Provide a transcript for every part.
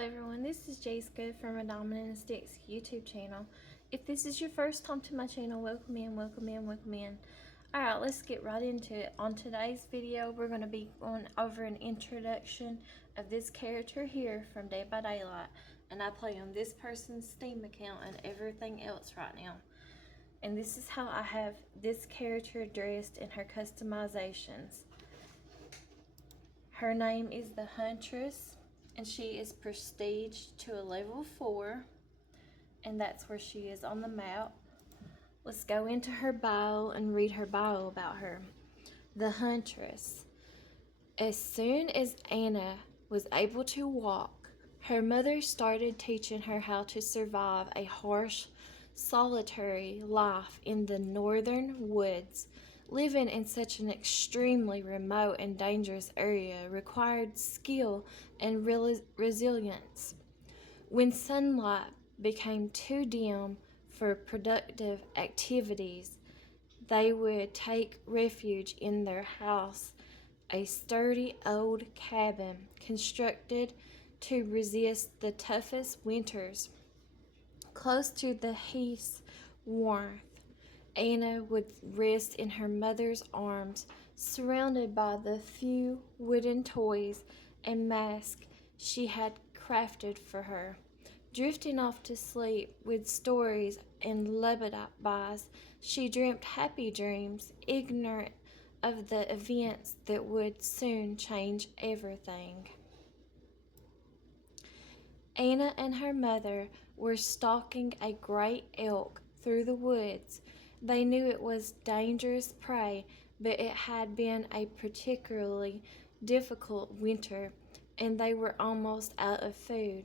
everyone, this is Jessica from A Diamond and Sticks YouTube channel. If this is your first time to my channel, welcome in, welcome in, welcome in. Alright, let's get right into it. On today's video, we're going to be going over an introduction of this character here from Dead by Daylight. And I play on this person's Steam account and everything else right now. And this is how I have this character dressed in her customizations. Her name is the Huntress, and she is prestige to a level 4, and that's where she is on the map. Let's go into her bio and read her bio about her. The Huntress. As soon as Anna was able to walk, her mother started teaching her how to survive a harsh, solitary life in the northern woods. Living in such an extremely remote and dangerous area required skill and resilience. When sunlight became too dim for productive activities, they would take refuge in their house, a sturdy old cabin constructed to resist the toughest winters. Close to the heath's warmth, Anna would rest in her mother's arms, surrounded by the few wooden toys and masks she had crafted for her. Drifting off to sleep with stories and lullabies, she dreamt happy dreams, ignorant of the events that would soon change everything. Anna and her mother were stalking a great elk through the woods. They knew it was dangerous prey, but it had been a particularly difficult winter, and they were almost out of food.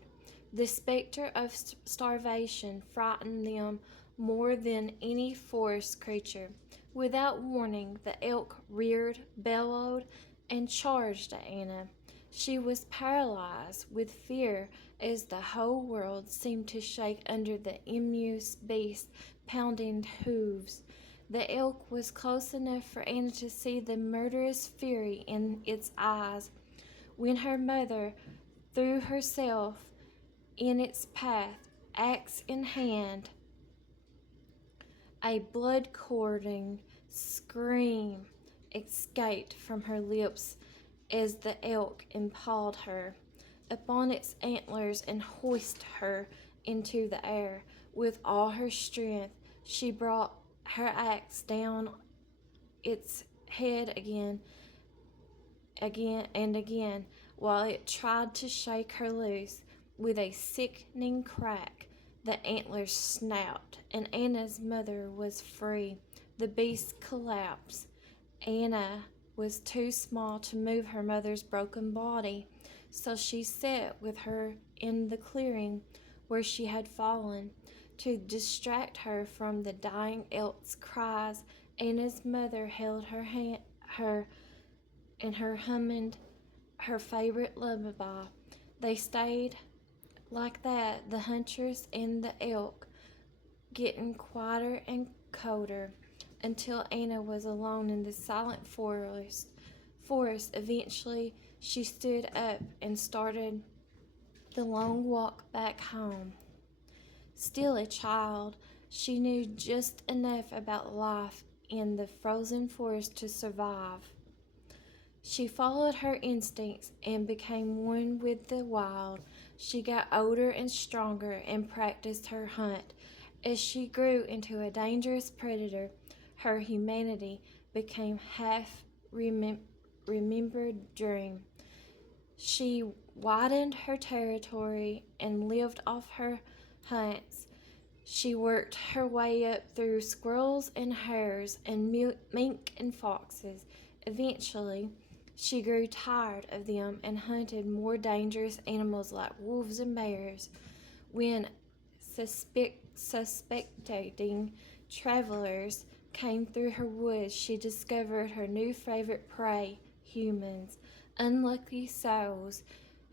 The specter of starvation frightened them more than any forest creature. Without warning, the elk reared, bellowed, and charged at Anna. She was paralyzed with fear as the whole world seemed to shake under the immense beast's pounding hooves. The elk was close enough for Anna to see the murderous fury in its eyes. When her mother threw herself in its path, axe in hand, a blood-curdling scream escaped from her lips as the elk impaled her upon its antlers and hoisted her into the air. With all her strength, she brought her axe down its head again and again, while it tried to shake her loose. With a sickening crack, the antlers snapped, and Anna's mother was free. The beast collapsed. Anna was too small to move her mother's broken body, so she sat with her in the clearing where she had fallen. To distract her from the dying elk's cries, Anna's mother held her hand, hummed her favorite lullaby. They stayed like that, the huntress and the elk, getting quieter and colder, until Anna was alone in the silent forest. Eventually, she stood up and started the long walk back home. Still a child, she knew just enough about life in the frozen forest to survive. She followed her instincts and became one with the wild. She got older and stronger and practiced her hunt. As she grew into a dangerous predator, her humanity became half-remembered dream. She widened her territory and lived off her hunts. She worked her way up through squirrels and hares and mink and foxes. Eventually, she grew tired of them and hunted more dangerous animals like wolves and bears. When suspecting travelers came through her woods, she discovered her new favorite prey, humans. Unlucky souls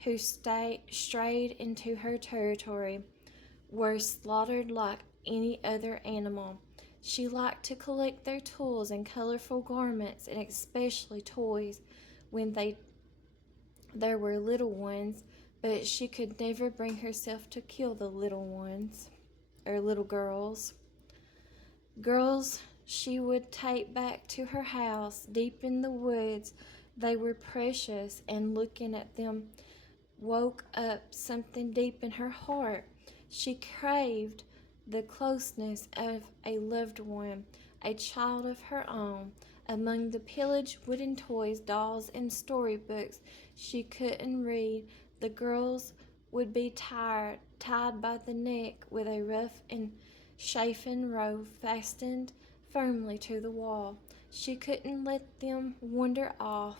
who strayed into her territory were slaughtered like any other animal. She liked to collect their tools and colorful garments, and especially toys when there were little ones but she could never bring herself to kill the little ones, or little girls. Girls she would take back to her house deep in the woods. They were precious, and looking at them woke up something deep in her heart. She craved the closeness of a loved one, a child of her own. Among the pillaged wooden toys, dolls, and storybooks she couldn't read, the girls would be tied by the neck with a rough and chafing rope fastened firmly to the wall. She couldn't let them wander off.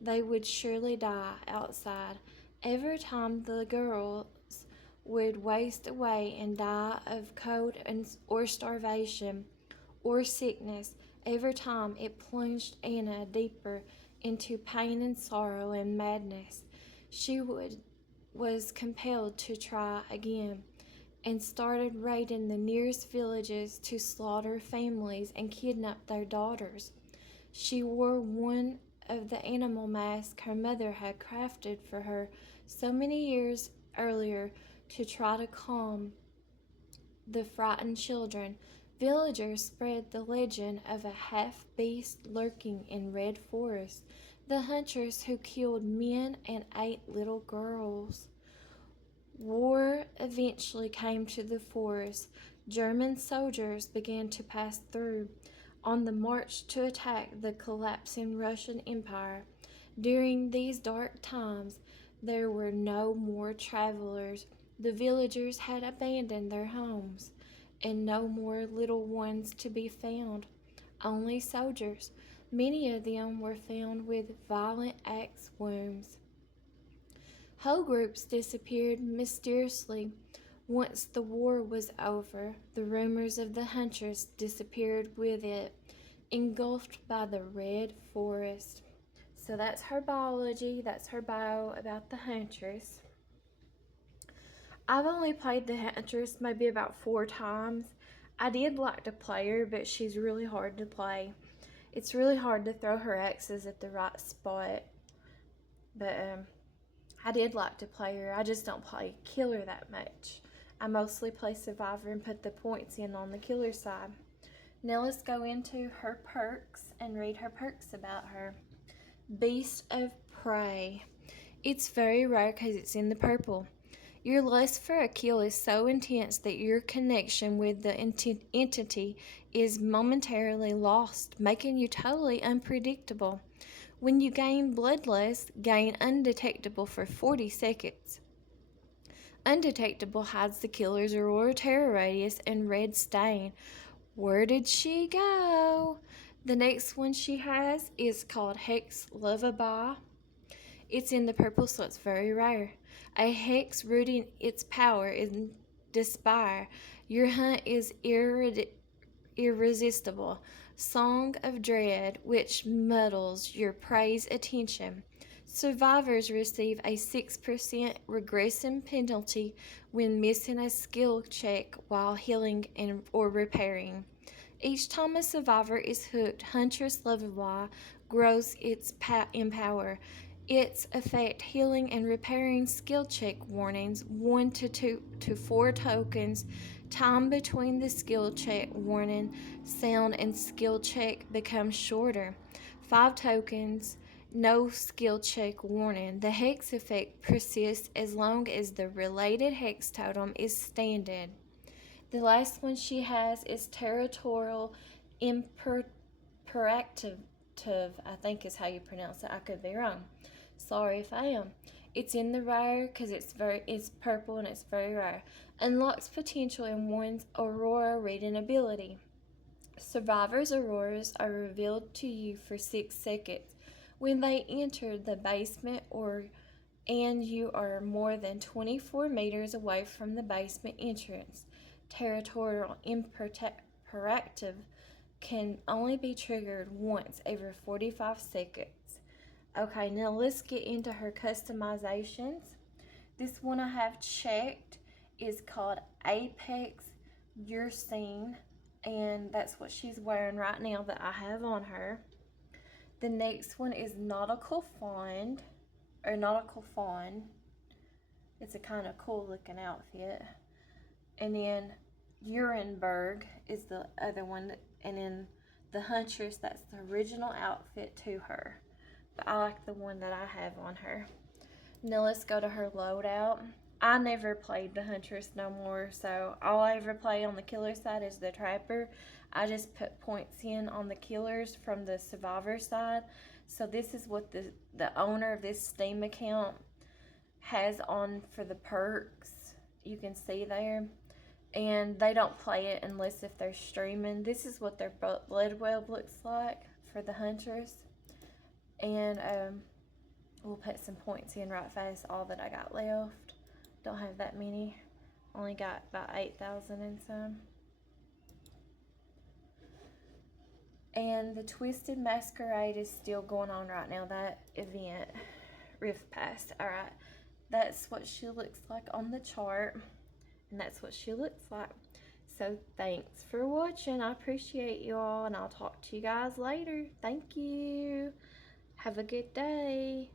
They would surely die outside. Every time the girls would waste away and die of cold or starvation or sickness, every time it plunged Anna deeper into pain and sorrow and madness. She was compelled to try again and started raiding the nearest villages to slaughter families and kidnap their daughters. She wore one of the animal masks her mother had crafted for her so many years earlier to try to calm the frightened children. Villagers spread the legend of a half-beast lurking in Red Forest, the huntress who killed men and ate little girls. War eventually came to the forest. German soldiers began to pass through on the march to attack the collapsing Russian Empire. During these dark times, there were no more travelers. The villagers had abandoned their homes, and no more little ones to be found, only soldiers. Many of them were found with violent axe wounds. Whole groups disappeared mysteriously. Once the war was over, the rumors of the Huntress disappeared with it, engulfed by the Red Forest. So that's her biology, that's her bio about the Huntress. I've only played the Huntress maybe about 4 times. I did like to play her, but she's really hard to play. It's really hard to throw her axes at the right spot. But I did like to play her. I just don't play killer that much. I mostly play survivor and put the points in on the killer side. Now let's go into her perks and read her perks about her. Beast of Prey. It's very rare because it's in the purple. Your lust for a kill is so intense that your connection with the entity is momentarily lost, making you totally unpredictable. When you gain bloodlust, gain undetectable for 40 seconds. Undetectable hides the killer's aurora terror radius and red stain. Where did she go? The next one she has is called Hex Lullaby. It's in the purple, so it's very rare. A hex rooting its power in despair. Your hunt is irresistible. Song of Dread, which muddles your prey's attention. Survivors receive a 6% regression penalty when missing a skill check while healing or repairing. Each time a survivor is hooked, Huntress Lullaby grows in power. Its effect: healing and repairing skill check warnings, 1 to 4 tokens. Time between the skill check warning sound and skill check becomes shorter. 5 tokens. No skill check warning. The hex effect persists as long as the related hex totem is standard. The last one she has is Territorial Imperative, I think is how you pronounce it. I could be wrong. Sorry if I am. It's in the rare because it's purple and it's very rare. Unlocks potential in one's aurora reading ability. Survivors' auroras are revealed to you for 6 seconds when they enter the basement and you are more than 24 meters away from the basement entrance. Territorial Imperative can only be triggered once every 45 seconds. Okay, now let's get into her customizations. This one I have checked is called Apex Ursine, and that's what she's wearing right now that I have on her. The next one is Nautical Fawn. It's a kind of cool looking outfit. And then Urenberg is the other one. And then the Huntress, that's the original outfit to her. But I like the one that I have on her. Now let's go to her loadout. I never played the Huntress no more, so all I ever play on the killer side is the Trapper. I just put points in on the killers from the Survivor side. So this is what the owner of this Steam account has on for the perks. You can see there. And they don't play it unless if they're streaming. This is what their blood web looks like for the Huntress. And we'll put some points in right fast, all that I got left. Don't have that many. Only got about 8,000 and some. And the Twisted Masquerade is still going on right now, that event. Rift Pass. Alright, that's what she looks like on the chart. And that's what she looks like. So thanks for watching. I appreciate you all, and I'll talk to you guys later. Thank you. Have a good day.